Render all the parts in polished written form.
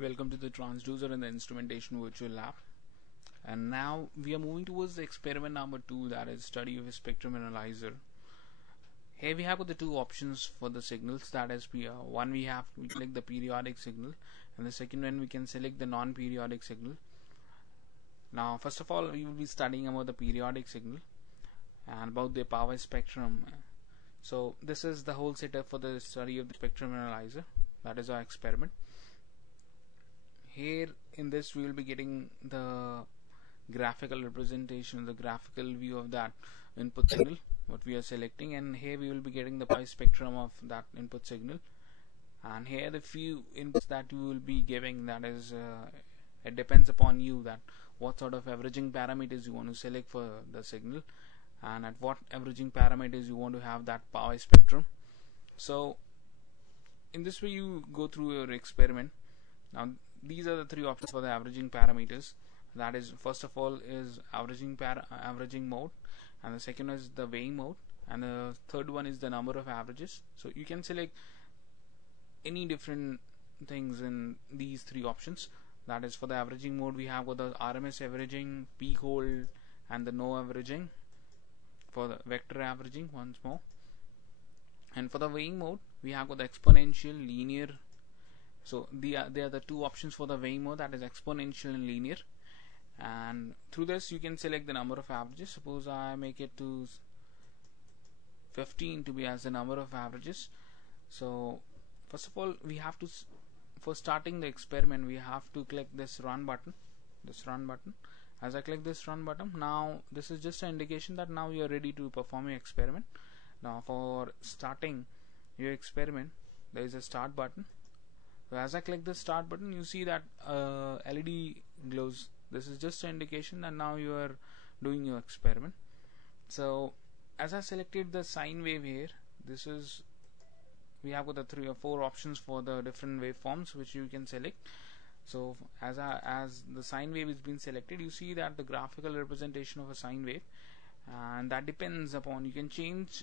Welcome to the transducer and the instrumentation virtual lab. And now we are moving towards the experiment number 2, that is study of a spectrum analyzer. Here we have the two options for the signals, that is one we select the periodic signal, and the second one we can select the non-periodic signal. Now first of all we will be studying about the periodic signal and about the power spectrum. So this is the whole setup for the study of the spectrum analyzer. That is our experiment. Here in this we will be getting the graphical representation, the graphical view of that input signal what we are selecting, and here we will be getting the pi spectrum of that input signal. And here the few inputs that you will be giving, that is it depends upon you that what sort of averaging parameters you want to select for the signal and at what averaging parameters you want to have that power spectrum. So in this way you go through your experiment. Now these are the three options for the averaging parameters. That is, first of all is averaging mode, and the second is the weighing mode, and the third one is the number of averages. So you can select any different things in these three options. That is, for the averaging mode we have got the RMS averaging, peak hold, and the no averaging. For the vector averaging once more, and for the weighing mode we have got the exponential, linear. So they are the two options for the weighing mode, that is exponential and linear. And through this you can select the number of averages. Suppose I make it to 15 to be as the number of averages. So first of all we have to, for starting the experiment, we have to click this run button. As I click this run button, now this is just an indication that now you are ready to perform your experiment. Now for starting your experiment there is a start button. So as I click the start button, you see that LED glows. This is just an indication that now you are doing your experiment. So as I selected the sine wave here, this is, we have got the 3 or 4 options for the different waveforms which you can select. So as the sine wave is being selected, you see that the graphical representation of a sine wave, and that depends upon, you can change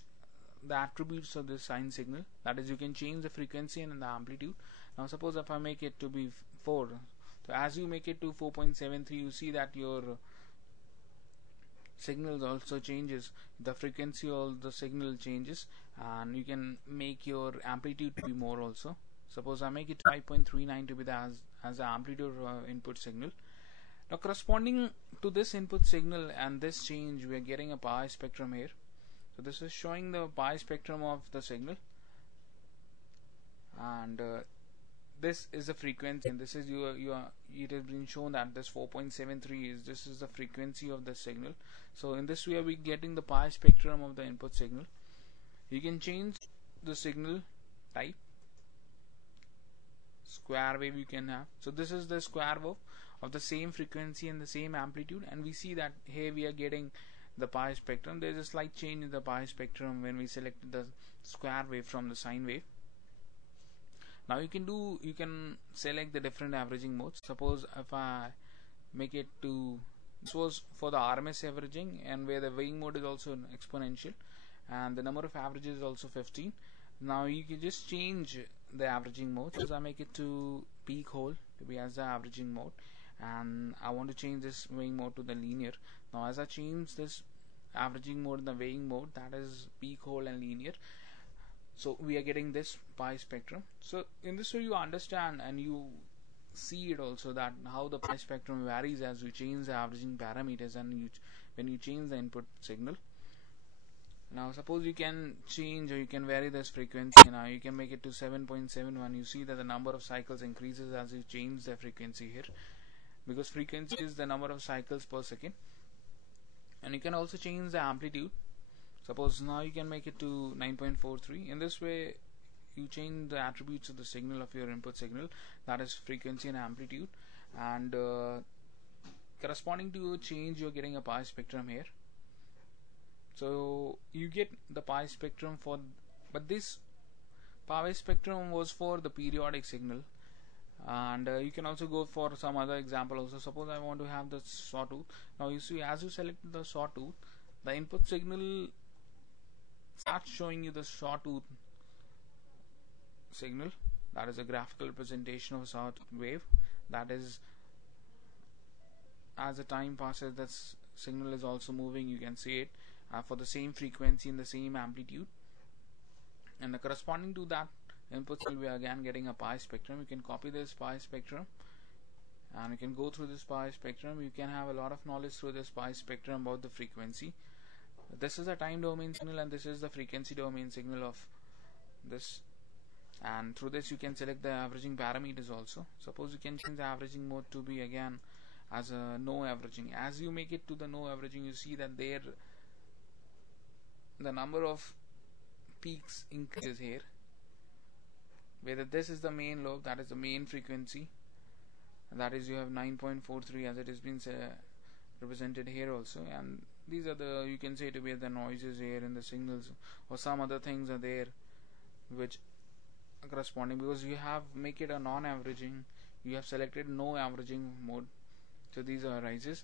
the attributes of the sine signal. That is, you can change the frequency and the amplitude. Now suppose if I make it to be 4, so as you make it to 4.73, you see that your signals also changes, the frequency of the signal changes, and you can make your amplitude to be more also. Suppose I make it 5.39 to be as the amplitude input signal. Now corresponding to this input signal and this change, we are getting a pi spectrum here. So this is showing the pi spectrum of the signal, and this is the frequency, and this is it has been shown that this 4.73 this is the frequency of the signal. So in this way we are getting the pi spectrum of the input signal. You can change the signal type, square wave you can have. So this is the square wave of the same frequency and the same amplitude, and we see that here we are getting the pi spectrum. There is a slight change in the pi spectrum when we select the square wave from the sine wave. Now you can select the different averaging modes. Suppose if I make it to, this was for the RMS averaging, and where the weighing mode is also exponential, and the number of averages is also 15. Now you can just change the averaging mode. Suppose I make it to peak hold to be as the averaging mode, and I want to change this weighing mode to the linear. Now as I change this averaging mode and the weighing mode, that is peak hold and linear, so we are getting this pi spectrum. So in this way you understand and you see it also that how the pi spectrum varies as you change the averaging parameters and when you change the input signal. Now suppose you can change or you can vary this frequency. Now you can make it to 7.71. You see that the number of cycles increases as you change the frequency here, because frequency is the number of cycles per second. And you can also change the amplitude. Suppose now you can make it to 9.43. In this way you change the attributes of the signal of your input signal, that is frequency and amplitude, and corresponding to your change you are getting a pi spectrum here. So you get the pi spectrum for, but this pi spectrum was for the periodic signal, and you can also go for some other example also. Suppose I want to have the sawtooth. Now you see, as you select the sawtooth, the input signal starts showing you the sawtooth signal, that is a graphical representation of a sawtooth wave. that is, as the time passes, this signal is also moving. You can see it for the same frequency and the same amplitude, and the corresponding to that input signal, we are again getting a pi spectrum. You can copy this pi spectrum and you can go through this pi spectrum. You can have a lot of knowledge through this pi spectrum about the frequency. This is a time domain signal and this is the frequency domain signal of this, and through this you can select the averaging parameters also. Suppose you can change the averaging mode to be again as a no averaging. As you make it to the no averaging, you see that there the number of peaks increases here. Whether this is the main lobe, that is the main frequency, that is you have 9.43 as it has been represented here also, and these are the, you can say to be the noises here in the signals, or some other things are there which are corresponding, because you have make it a non-averaging, you have selected no averaging mode, so these are rises.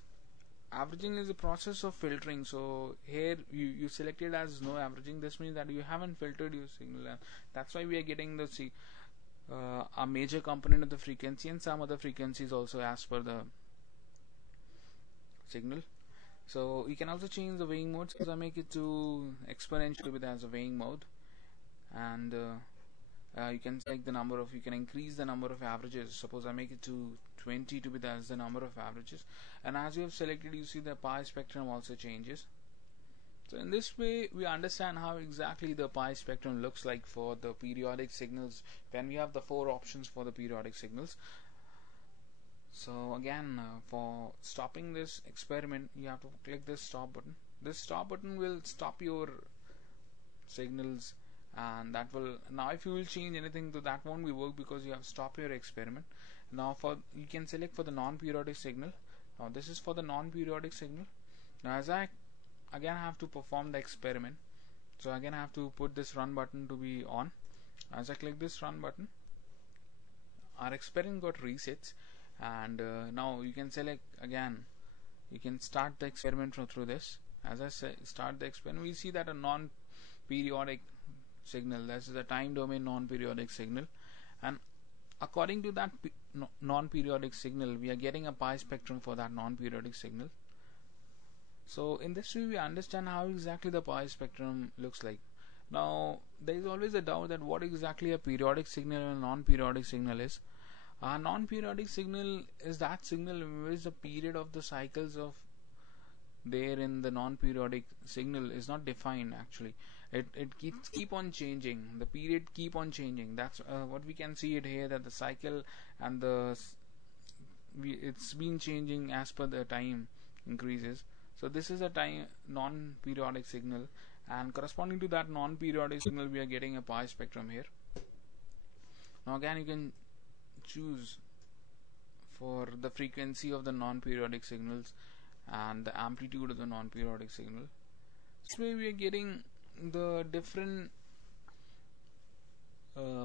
Averaging is a process of filtering, so here you selected as no averaging. This means that you haven't filtered your signal, and that's why we are getting the a major component of the frequency and some other frequencies also as per the signal. So you can also change the weighing mode. So I make it to exponential with as a weighing mode, and you can select the number of, you can increase the number of averages. Suppose I make it to 20 to be as the number of averages, and as you have selected, you see the pi spectrum also changes. So in this way we understand how exactly the pi spectrum looks like for the periodic signals when we have the 4 options for the periodic signals. So again, for stopping this experiment, you have to click this stop button. This stop button will stop your signals, and that will, now if you will change anything, to that won't be work because you have stopped your experiment. Now for, you can select for the non-periodic signal. Now this is for the non-periodic signal. Now as I again have to perform the experiment, so again I have to put this run button to be on. As I click this run button, our experiment got resets, and now you can select again, you can start the experiment through this. As I say, start the experiment, we see that a non-periodic signal, this is a time domain non-periodic signal, and according to that non-periodic signal, we are getting a pi spectrum for that non-periodic signal. So in this way we understand how exactly the pi spectrum looks like. Now there is always a doubt that what exactly a periodic signal and a non-periodic signal is. A non-periodic signal is that signal in which the period of the cycles of there in the non-periodic signal is not defined. Actually it keep on changing, the period keep on changing. That's what we can see it here, that the cycle and it's been changing as per the time increases. So this is a time non-periodic signal, and corresponding to that non-periodic signal we are getting a pi spectrum here. Now again you can choose for the frequency of the non-periodic signals and the amplitude of the non-periodic signal. This way we are getting the different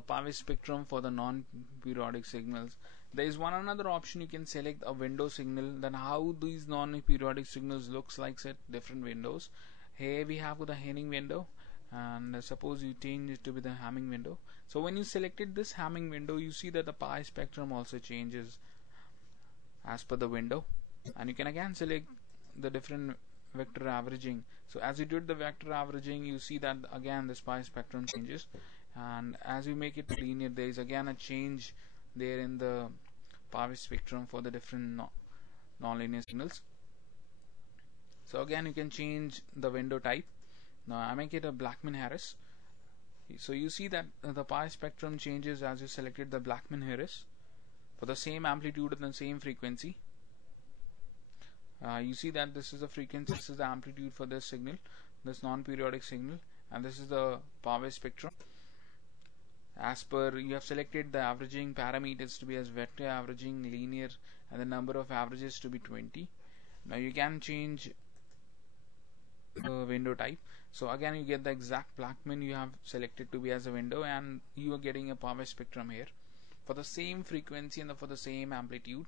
pi spectrum for the non-periodic signals. There is one another option, you can select a window signal, then how these non-periodic signals looks like at different windows. Here we have the Henning window, and suppose you change it to be the Hamming window. So when you selected this Hamming window, you see that the pi spectrum also changes as per the window, and you can again select the different vector averaging. So as you did the vector averaging, you see that again this pi spectrum changes, and as you make it linear, there is again a change there in the pi spectrum for the different non-linear signals. So again you can change the window type. Now I make it a Blackman-Harris. So you see that the pi spectrum changes as you selected the Blackman-Harris for the same amplitude and the same frequency. You see that this is the frequency, this is the amplitude for this signal, this non-periodic signal, and this is the pi spectrum. As per, you have selected the averaging parameters to be as vector averaging, linear, and the number of averages to be 20. Now you can change the window type. So again you get the exact Blackman you have selected to be as a window, and you are getting a pi spectrum here for the same frequency and for the same amplitude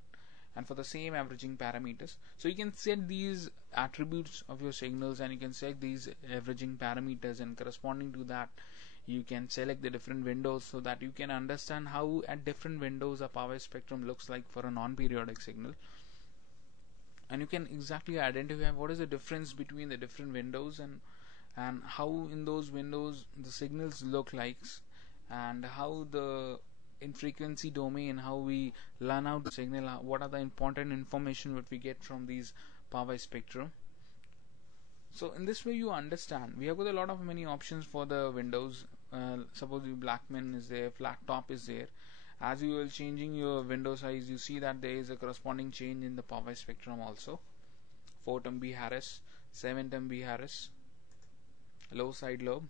and for the same averaging parameters. So you can set these attributes of your signals, and you can set these averaging parameters, and corresponding to that you can select the different windows so that you can understand how at different windows a power spectrum looks like for a non-periodic signal, and you can exactly identify what is the difference between the different windows, and how in those windows the signals look like, and how the in frequency domain how we learn out the signal, what are the important information that we get from these power spectrum. So in this way you understand we have got a lot of many options for the windows. Suppose Blackman is there, flat top is there. As you are changing your window size, you see that there is a corresponding change in the power spectrum also. 4 term B Harris, 7 term B Harris, low side lobe.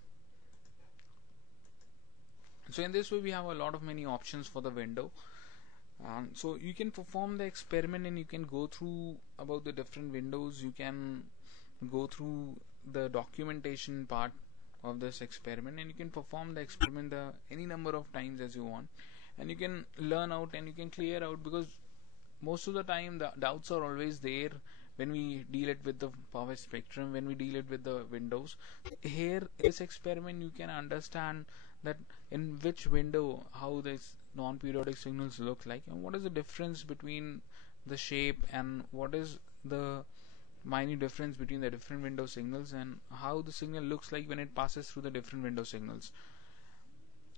So in this way we have a lot of many options for the window, and so you can perform the experiment and you can go through about the different windows. You can go through the documentation part of this experiment, and you can perform the experiment any number of times as you want, and you can learn out and you can clear out, because most of the time the doubts are always there when we deal it with the power spectrum, when we deal it with the windows. Here this experiment you can understand that in which window how this non-periodic signals look like, and what is the difference between the shape, and what is the minute difference between the different window signals, and how the signal looks like when it passes through the different window signals.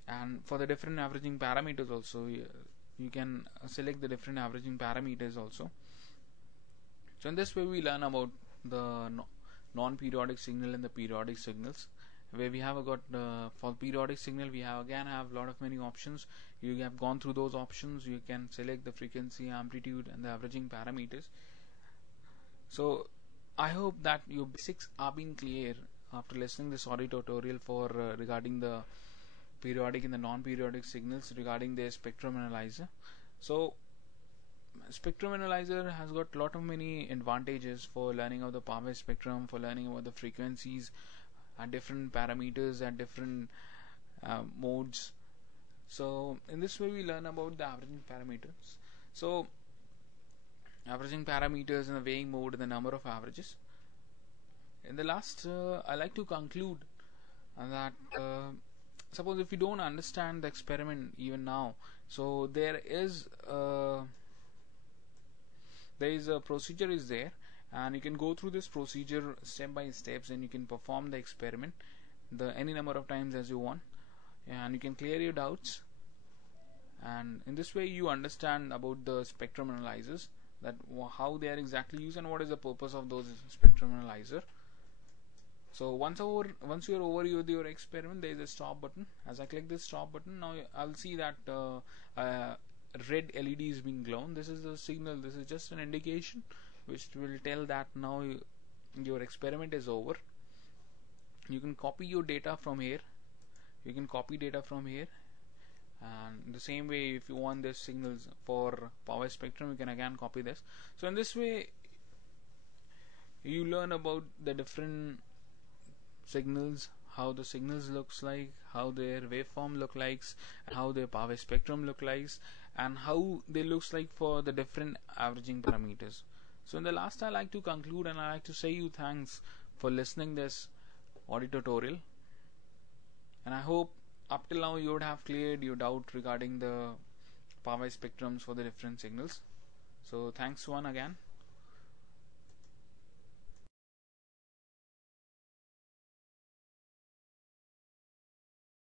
And for the different averaging parameters also, you can select the different averaging parameters also. So in this way we learn about the non-periodic signal and the periodic signals, where we have got for periodic signal we have a lot of many options. You have gone through those options. You can select the frequency, amplitude, and the averaging parameters. So I hope that your basics are being clear after listening this audio tutorial for regarding the periodic and the non-periodic signals regarding the spectrum analyzer. So spectrum analyzer has got lot of many advantages for learning of the power spectrum, for learning about the frequencies at different parameters, at different modes. So in this way we learn about the averaging parameters. So averaging parameters and the weighing mode and the number of averages. In the last I like to conclude that suppose if you don't understand the experiment even now, so there is a procedure is there, and you can go through this procedure step by steps, and you can perform the experiment any number of times as you want, and you can clear your doubts. And in this way you understand about the spectrum analyzers, that how they are exactly used and what is the purpose of those spectrum analyzer. So once you are over with your experiment, there is a stop button. As I click this stop button, now I'll see that red LED is being glown. This is the signal. This is just an indication which will tell that now your experiment is over. You can copy your data from here. And the same way, if you want this signals for power spectrum, you can again copy this. So in this way you learn about the different signals, how the signals looks like, how their waveform look like, how their power spectrum look like, and how they looks like for the different averaging parameters. So in the last I like to conclude, and I like to say you thanks for listening this audio tutorial, and I hope up till now you would have cleared your doubt regarding the power spectrums for the different signals. So thanks one again.